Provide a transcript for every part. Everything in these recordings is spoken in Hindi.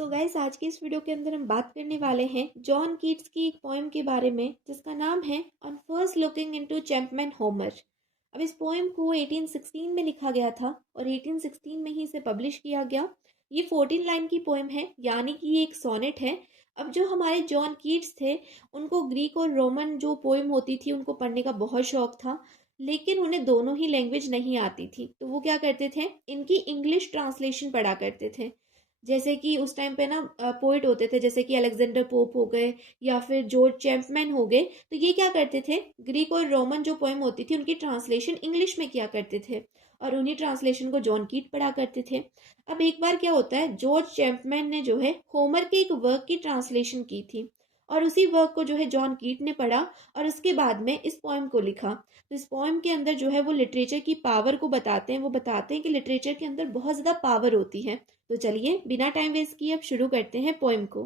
सो गाइस, आज की इस वीडियो के अंदर हम बात करने वाले हैं जॉन कीट्स की एक पोएम के बारे में जिसका नाम है on first looking into Chapman Homer. अब इस पोएम को 1816 में लिखा गया था और 1816 में ही इसे पब्लिश किया गया। ये 14 लाइन की पोएम है, यानी कि ये एक सोनेट है। अब जो हमारे जॉन कीट्स थे, उनको ग्रीक और रोमन जो पोएम होती थी उनको पढ़ने का बहुत शौक था, लेकिन उन्हें दोनों ही लैंग्वेज नहीं आती थी। तो वो क्या करते थे, इनकी इंग्लिश ट्रांसलेशन पढ़ा करते थे। जैसे कि उस टाइम पे ना पोइट होते थे, जैसे कि अलेक्जेंडर पोप हो गए या फिर जॉर्ज चैंपमैन हो गए। तो ये क्या करते थे, ग्रीक और रोमन जो पोएम होती थी उनकी ट्रांसलेशन इंग्लिश में किया करते थे और उन्हीं ट्रांसलेशन को जॉन कीट पढ़ा करते थे। अब एक बार क्या होता है, जॉर्ज चैंपमैन ने जो है होमर के एक वर्क की ट्रांसलेशन की थी और उसी वर्क को जो है जॉन कीट ने पढ़ा और उसके बाद में इस पोएम को लिखा। तो इस पोएम के अंदर जो है वो लिटरेचर की पावर को बताते हैं। वो बताते हैं कि लिटरेचर के अंदर बहुत ज़्यादा पावर होती है। तो चलिए बिना टाइम वेस्ट किए अब शुरू करते हैं पोएम को।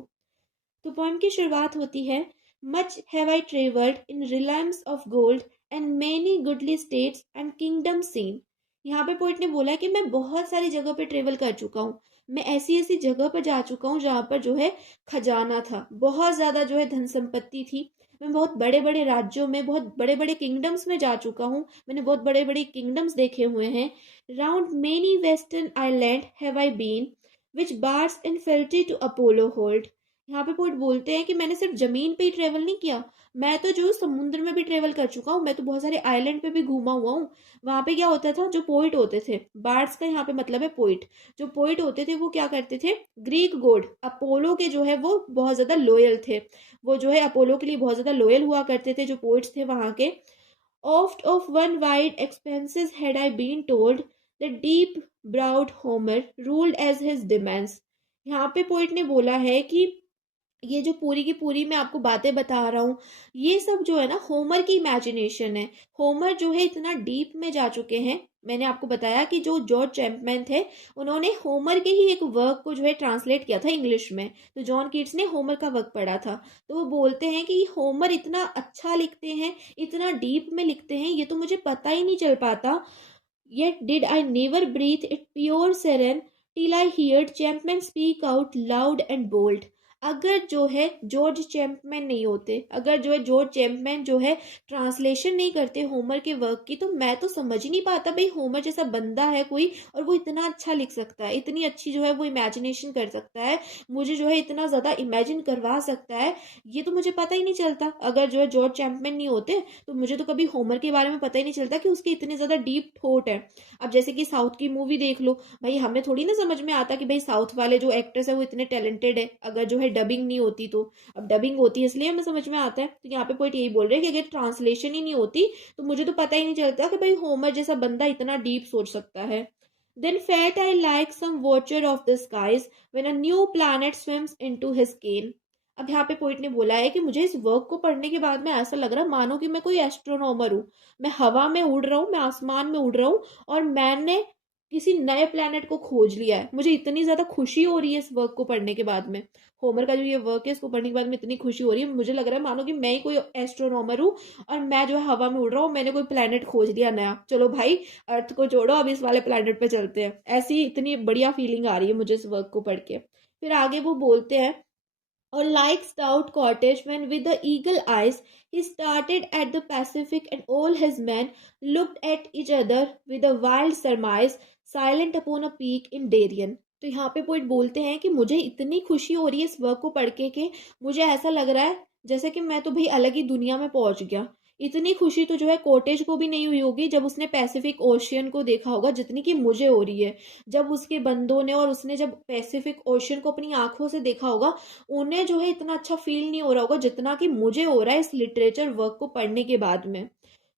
तो पोएम की शुरुआत होती है, much have I travelled in realms of gold and many goodly states and kingdom seen. यहाँ पे पोइट ने बोला है कि मैं बहुत सारी जगह पे ट्रेवल कर चुका हूँ। मैं ऐसी ऐसी जगह पर जा चुका हूँ जहाँ पर जो है खजाना था, बहुत ज़्यादा जो है धन संपत्ति थी। मैं बहुत बड़े बड़े राज्यों में, बहुत बड़े बड़े किंगडम्स में जा चुका हूँ। मैंने बहुत बड़े बड़े किंगडम्स देखे हुए हैं। Round many western island have I been which bards in fealty to Apollo hold. यहाँ पे पोइट बोलते हैं कि मैंने सिर्फ जमीन पे ही ट्रेवल नहीं किया, मैं तो जो समुद्र में भी ट्रेवल कर चुका हूँ। मैं तो बहुत सारे आइलैंड पे भी घूमा हुआ हूँ। वहां पे क्या होता था, जो पोइट होते थे, बार्ड्स का यहाँ पे मतलब है पोइट, जो पोइट होते थे वो क्या करते थे, ग्रीक गॉड अपोलो के जो है वो बहुत ज्यादा लॉयल थे। वो जो है अपोलो के लिए बहुत ज्यादा लॉयल हुआ करते थे, जो पोइट्स थे वहां के। Oft of one wide expanses had I been told, the deep browed Homer ruled as his demands। यहाँ पे पोइट ने बोला है कि ये जो पूरी की पूरी मैं आपको बातें बता रहा हूँ, ये सब जो है ना होमर की इमेजिनेशन है। होमर जो है इतना डीप में जा चुके हैं। मैंने आपको बताया कि जो जॉर्ज चैंपमैन थे, उन्होंने होमर के ही एक वर्क को जो है ट्रांसलेट किया था इंग्लिश में। तो जॉन कीट्स ने होमर का वर्क पढ़ा था। तो वो बोलते हैं कि होमर इतना अच्छा लिखते हैं, इतना डीप में लिखते हैं, ये तो मुझे पता ही नहीं चल पाता। Yet did I never breathe it pure serene till I heard Champman speak out loud and bold। अगर जो है जॉर्ज चैंपमैन नहीं होते, अगर जो है जॉर्ज चैंपमैन जो है ट्रांसलेशन नहीं करते होमर के वर्क की, तो मैं तो समझ ही नहीं पाता भाई होमर जैसा बंदा है कोई और वो इतना अच्छा लिख सकता है, इतनी अच्छी जो है वो इमेजिनेशन कर सकता है, मुझे जो है इतना ज़्यादा इमेजिन करवा सकता है। ये तो मुझे पता ही नहीं चलता। अगर जो है जॉर्ज चैंपमैन नहीं होते तो मुझे तो कभी होमर के बारे में पता ही नहीं चलता कि उसके इतने ज़्यादा डीप थॉट है। अब जैसे कि साउथ की मूवी देख लो भाई, हमें थोड़ी ना समझ में आता कि भाई साउथ वाले जो एक्टर्स है वो इतने टैलेंटेड है, अगर जो है डबिंग नहीं होती तो। अब डबिंग होती है इसलिए हमें समझ में आता है। तो यहाँ पे पॉइंट यही बोल रहे हैं कि अगर ट्रांसलेशन ही नहीं होती तो मुझे तो पता ही नहीं चलता कि भाई होमर जैसा बंदा इतना डीप सोच सकता है। Then felt I like some watcher of the skies when a new planet swims into his cane। अब यहाँ पे पोइट ने बोला है कि मुझे इस वर्क को पढ़ने के बाद में ऐसा लग रहा मानो कि मैं कोई एस्ट्रोनॉमर हूँ। मैं हवा में उड़ रहा हूँ, मैं आसमान में उड़ रहा हूँ और मैंने किसी नए प्लेनेट को खोज लिया है। मुझे इतनी ज्यादा खुशी हो रही है इस वर्क को पढ़ने के बाद में। होमर का जो ये वर्क है इसको पढ़ने के बाद में इतनी खुशी हो रही है, मुझे लग रहा है मानो कि मैं ही कोई एस्ट्रोनॉमर हूँ और मैं जो है हवा में उड़ रहा हूँ, मैंने कोई प्लेनेट खोज लिया नया। चलो भाई, अर्थ को छोड़ो, अब इस वाले प्लेनेट पे चलते हैं। ऐसी इतनी बढ़िया फीलिंग आ रही है मुझे इस वर्क को पढ़ के। फिर आगे वो बोलते हैं, or like stout cottage when with the eagle eyes he started at the Pacific and all his men looked at each other with a wild surmise silent upon a peak in Darien। तो यहाँ पे पोइट बोलते हैं कि मुझे इतनी खुशी हो रही है इस वर्क को पढ़ के कि मुझे ऐसा लग रहा है जैसे कि मैं तो भाई अलग ही दुनिया में पहुंच गया। इतनी खुशी तो जो है कॉटेज को भी नहीं हुई होगी जब उसने पैसिफिक ओशियन को देखा होगा जितनी कि मुझे हो रही है। जब उसके बंदों ने और उसने जब पैसिफिक ओशियन को अपनी आंखों से देखा होगा, उन्हें जो है इतना अच्छा फील नहीं हो रहा होगा जितना कि मुझे हो रहा है इस लिटरेचर वर्क को पढ़ने के बाद में।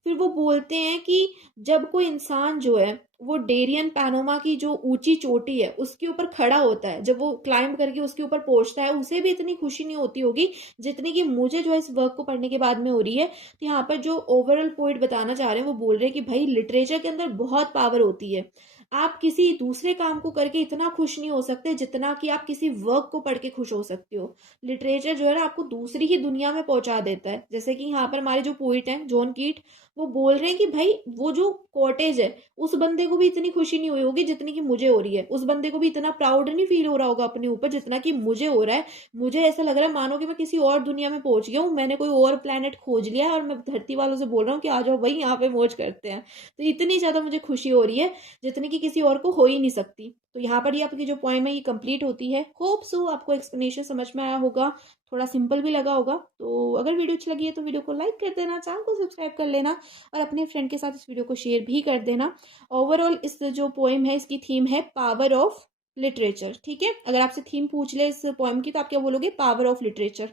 फिर वो बोलते हैं कि जब कोई इंसान जो है वो डेरियन पैनोमा की जो ऊंची चोटी है उसके ऊपर खड़ा होता है, जब वो क्लाइंब करके उसके ऊपर पहुंचता है, उसे भी इतनी खुशी नहीं होती होगी जितनी कि मुझे जो है इस वर्क को पढ़ने के बाद में हो रही है। तो यहाँ पर जो ओवरऑल पॉइंट बताना चाह रहे हैं वो बोल रहे हैं कि भाई लिटरेचर के अंदर बहुत पावर होती है। आप किसी दूसरे काम को करके इतना खुश नहीं हो सकते जितना कि आप किसी वर्क को पढ़ के खुश हो सकते हो। लिटरेचर जो है ना आपको दूसरी ही दुनिया में पहुंचा देता है। जैसे कि यहाँ पर हमारे जो पोइट हैं जॉन कीट, वो बोल रहे हैं कि भाई वो जो कॉटेज है उस बंदे को भी इतनी खुशी नहीं हुई होगी जितनी कि मुझे हो रही है, उस बंदे को भी इतना प्राउड नहीं फील हो रहा होगा अपने ऊपर जितना कि मुझे हो रहा है। मुझे ऐसा लग रहा है मानो कि मैं किसी और दुनिया में पहुंच गया हूँ, मैंने कोई और प्लेनेट खोज लिया है और मैं धरती वालों से बोल रहा हूँ कि आ जाओ भाई यहाँ पे मौज करते हैं। तो इतनी ज्यादा मुझे खुशी हो रही है जितनी कि किसी और को हो ही नहीं सकती। तो यहाँ पर ये आपकी जो पोएम है ये कंप्लीट होती है। होप सो आपको एक्सप्लेनेशन समझ में आया होगा, थोड़ा सिंपल भी लगा होगा। तो अगर वीडियो अच्छी लगी है तो वीडियो को लाइक कर देना, चैनल को सब्सक्राइब कर लेना और अपने फ्रेंड के साथ इस वीडियो को शेयर भी कर देना। ओवरऑल इस जो पोएम है इसकी थीम है पावर ऑफ लिटरेचर। ठीक है, अगर आपसे थीम पूछ ले इस पोएम की तो आप क्या बोलोगे? Power of literature.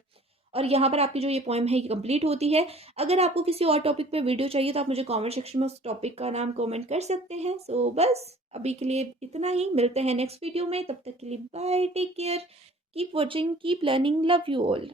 और यहाँ पर आपकी जो ये पोएम है ये कंप्लीट होती है। अगर आपको किसी और टॉपिक पे वीडियो चाहिए तो आप मुझे कमेंट सेक्शन में उस टॉपिक का नाम कमेंट कर सकते हैं। सो बस अभी के लिए इतना ही, मिलते हैं नेक्स्ट वीडियो में, तब तक के लिए bye, take care, keep watching, keep learning, love you all.